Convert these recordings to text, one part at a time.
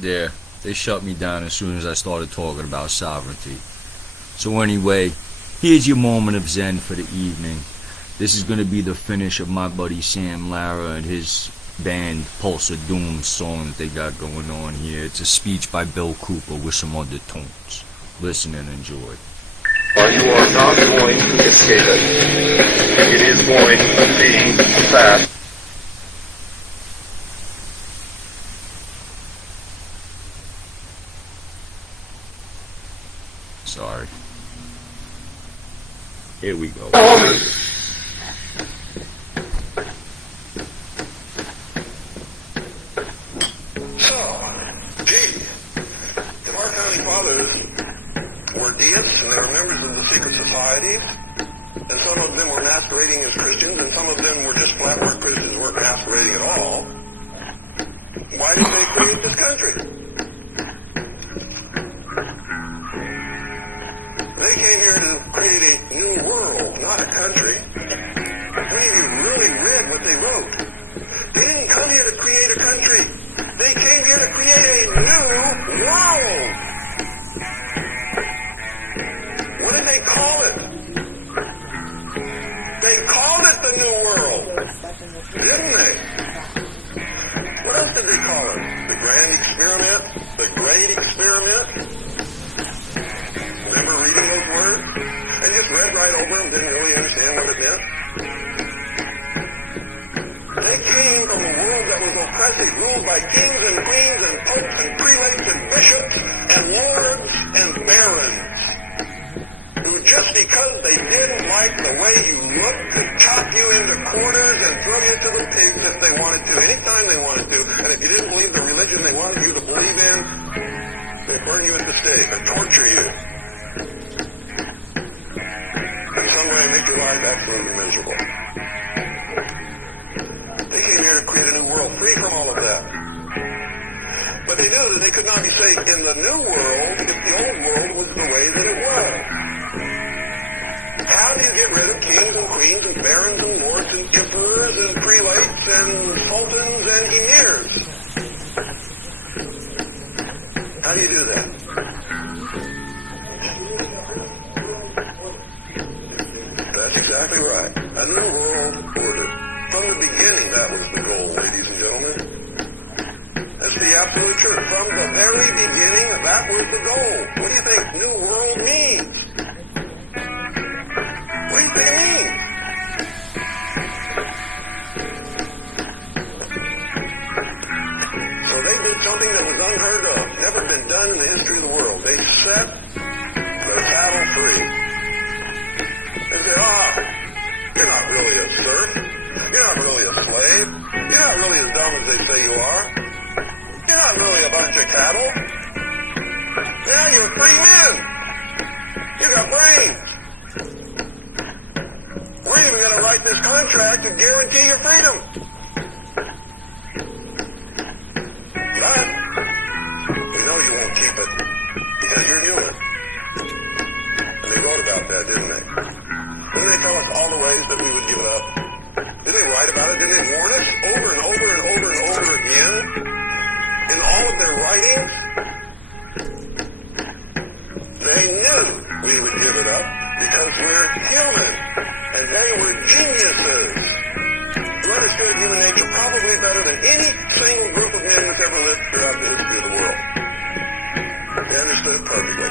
there. They shut me down as soon as I started talking about sovereignty. So anyway, here's your moment of zen for the evening. This is going to be the finish of my buddy Sam Lara and his band Pulse of Doom song that they got going on here. It's a speech by Bill Cooper with some undertones. Listen and enjoy. You are not going to escape it. It is going to be fast. Sorry. Here we go. If our founding fathers were deists and they were members of the secret societies, and some of them were masquerading as Christians, and some of them were just flat-work Christians who weren't masquerading at all, why did they create this country? They came here to create a new world, not a country. How many of you really read what they wrote? They didn't come here to create a country. They came here to create a new world. What did they call it? They called it the New World, didn't they? What else did they call it? The Grand Experiment? The Great Experiment? Remember reading those words? And just read right over them, didn't really understand what it meant? They came from a world that was oppressive, ruled by kings and queens and popes and prelates and bishops and lords and barons, who just because they didn't like the way you looked could chop you into quarters and throw you to the pigs if they wanted to, anytime they wanted to, and if you didn't believe the religion they wanted you to believe in, they'd burn you at the stake or torture you. In some way make your life absolutely miserable. They came here to create a new world, free from all of that. But they knew that they could not be saved in the new world if the old world was the way that it was. How do you get rid of kings and queens and barons and lords and emperors and prelates and sultans and emirs? How do you do that? That's exactly right. A new world order. From the beginning, that was the goal, ladies and gentlemen. That's the absolute truth. From the very beginning, that was the goal. What do you think New World means? What do you think it means? So they did something that was unheard of, never been done in the history of the world. They set the cattle free. They said, you're not really a serf. You're not really a slave. You're not really as dumb as they say you are. You're not really a bunch of cattle. Now you're free men. You got brains. We're even going to write this contract to guarantee your freedom. But we know you won't keep it because you're human. And they wrote about that, didn't they? Didn't they tell us all the ways that we would give it up? Didn't they write about it? Didn't they warn us over and over and over and over again in all of their writings? They knew we would give it up because we're human, and they were geniuses who understood human nature probably better than any single group of men that's ever lived throughout the history of the world. They understood it perfectly.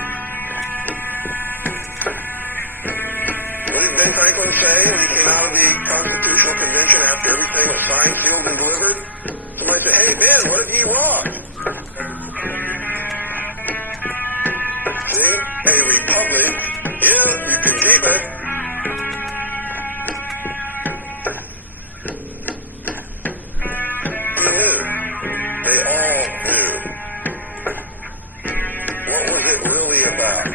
What did Ben Franklin say when he came out of the Constitutional Convention after everything was signed, sealed, and delivered? Somebody said, hey, Ben, what did he wrong? See? A republic, yeah, you can keep it. He knew. They all knew. What was it really about?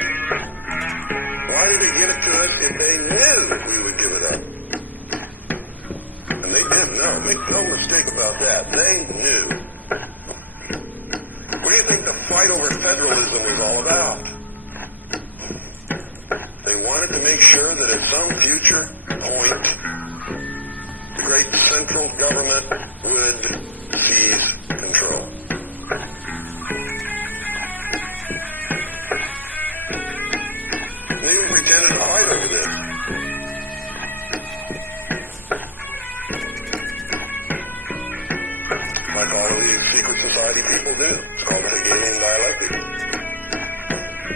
Why did they give it to us if they knew we would give it up? And they did know. Make no mistake about that. They knew. What do you think the fight over federalism was all about? They wanted to make sure that at some future point, the great central government would seize control. people do. It's called the Hegelian dialectic.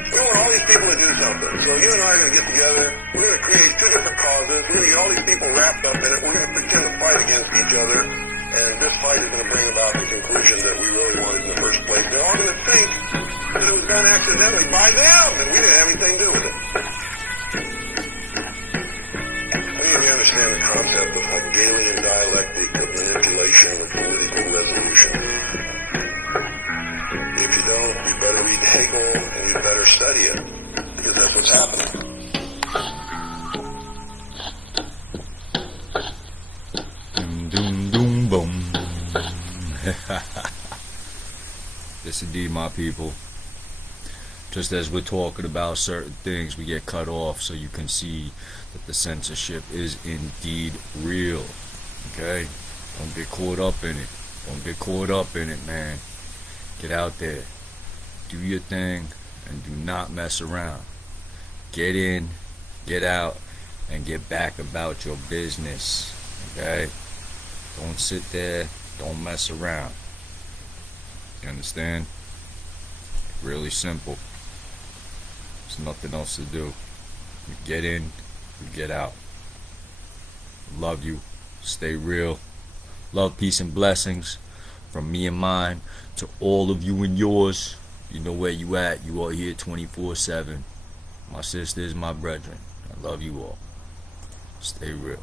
We want all these people to do something. So you and I are going to get together. We're going to create two different causes. We're going to get all these people wrapped up in it. We're going to pretend to fight against each other. And this fight is going to bring about the conclusion that we really wanted in the first place. They're all going to think that it was done accidentally by them, and we didn't have anything to do with it. I need to understand the concept of Hegelian dialectic of manipulation with political resolution. If you don't, you better read Hegel and you better study it, because that's what's happening. Doom, doom, boom. Yes, indeed, my people. Just as we're talking about certain things, we get cut off, so you can see that the censorship is indeed real. Okay? Don't get caught up in it. Don't get caught up in it, man. Get out there. Do your thing, and do not mess around. Get in, get out, and get back about your business. Okay? Don't sit there. Don't mess around. You understand? Really simple. There's nothing else to do. You get in, you get out. Love you. Stay real. Love, peace, and blessings from me and mine to all of you and yours. You know where you at. You are here 24/7. My sisters, my brethren. I love you all. Stay real.